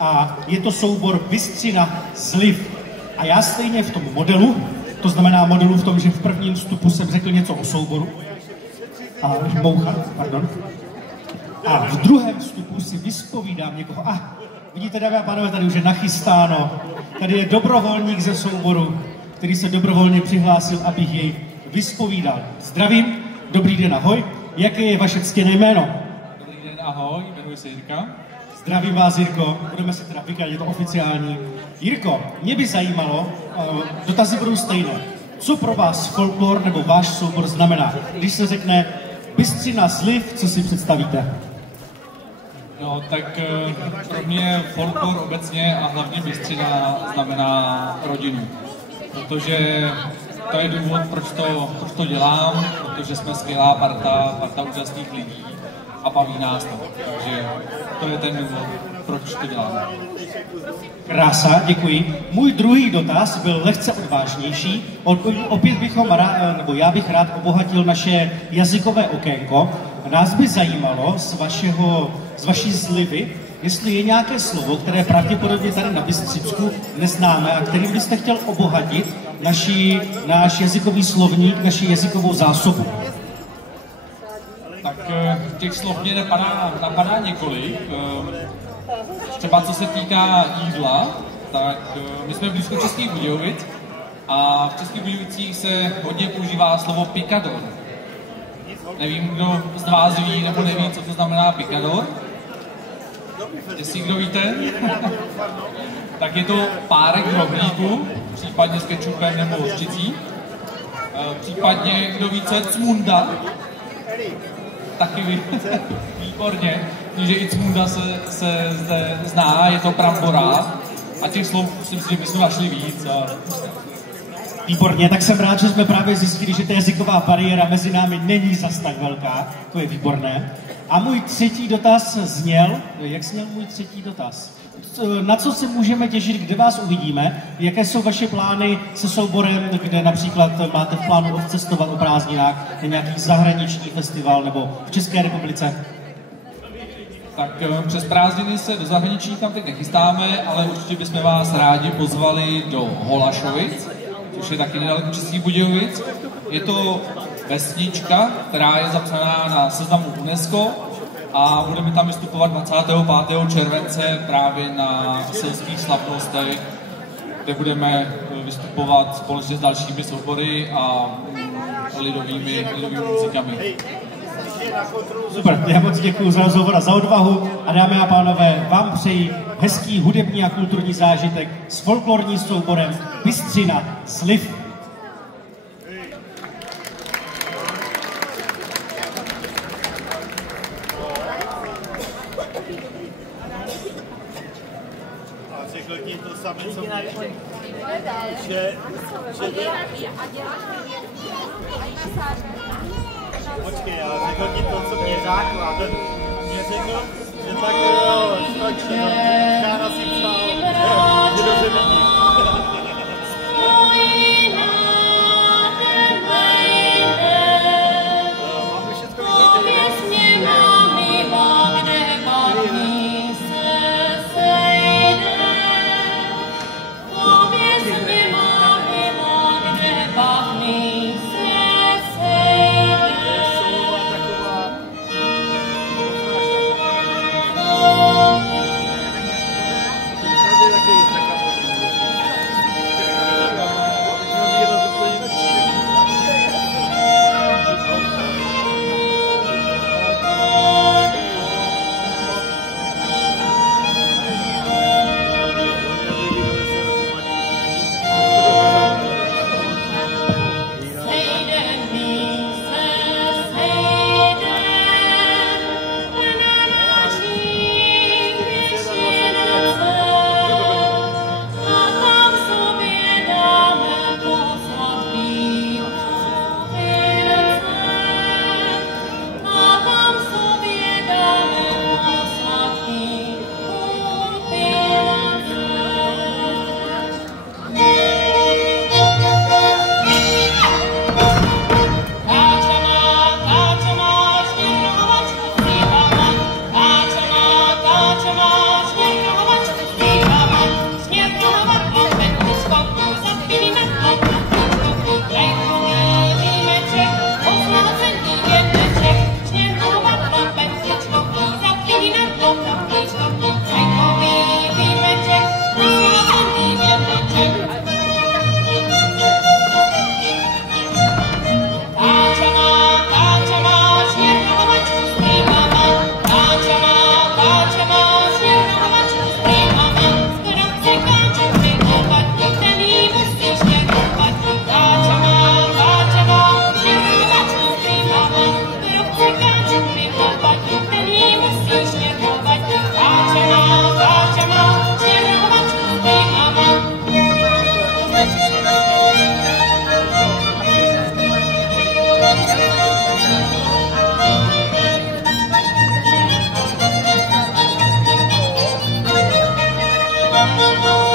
a je to soubor Bystřina Sliv. A já stejně v tom modelu, to znamená modelu v tom, že v prvním vstupu jsem řekl něco o souboru, a v druhém vstupu si vyspovídám někoho. Vidíte, dámy a pánové, tady už je nachystáno. Tady je dobrovolník ze souboru, který se dobrovolně přihlásil, abych jej vyspovídal. Zdravím, dobrý den, ahoj. Jaké je vaše ctěné jméno? Dobrý den, ahoj, jmenuji se Jirka. Zdravím vás, Jirko. Budeme se teda vykat, je to oficiální. Jirko, mě by zajímalo, dotazy budou stejné. Co pro vás folklor nebo váš soubor znamená? Když se řekne Bystřina Sliv, co si představíte? No, tak pro mě folklor obecně a hlavně Bystřina znamená rodinu. Protože to je důvod, proč to dělám, protože jsme skvělá parta úžasných lidí a baví nás to. Takže to je ten důvod, proč to děláme. Krása, děkuji. Můj druhý dotaz byl lehce odvážnější. Opět já bych rád obohatil naše jazykové okénko. Nás by zajímalo z vaší slivy, jestli je nějaké slovo, které pravděpodobně tady na Bystřicku neznáme a kterým byste chtěl obohatit náš jazykový slovník, naši jazykovou zásobu. Tak těch slov mě napadá několik. Třeba co se týká jídla, tak my jsme blízko Českých Budějovic a v Českých Budějovicích se hodně používá slovo picador. Nevím, kdo z vás ví nebo neví, co to znamená picador. Jestli kdo víte, tak je to párek rohlíku, případně s kečupem nebo hořčicí. Případně, kdo ví, co je cmunda, taky výborně, protože i cmunda se zde zná, je to brambora a těch slov si myslím, že bychom našli víc. Výborně, tak jsem rád, že jsme právě zjistili, že ta jazyková bariéra mezi námi není zas tak velká, to je výborné. A můj třetí dotaz zněl, jak zněl můj třetí dotaz? Na co se můžeme těšit, kde vás uvidíme? Jaké jsou vaše plány se souborem, kde například máte v plánu odcestovat o prázdninách na nějaký zahraniční festival nebo v České republice? Tak přes prázdniny se do zahraničí tam teď nechystáme, ale určitě bychom vás rádi pozvali do Holašovic, což je taky nedaleko Českých Budějovic. Je to vesnička, která je zapsaná na seznamu UNESCO a budeme tam vystupovat 25. července právě na selských slavnostech, kde budeme vystupovat společně s dalšími soubory a lidovými muzikami. Super, já moc děkuji za rozhovor a za odvahu a dámy a pánové, vám přeji hezký hudební a kulturní zážitek s folklorním souborem Bystřina Sliv. Řekl ti to samé, co mě, že počkej, já řekl ti to, co mě řekl, a ten mě řekl, že tak stačí, Kára si psal, že dobře není. Thank you.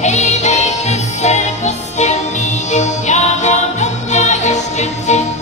Hej, dejte se, kostě mý, já mám doma ještě ty.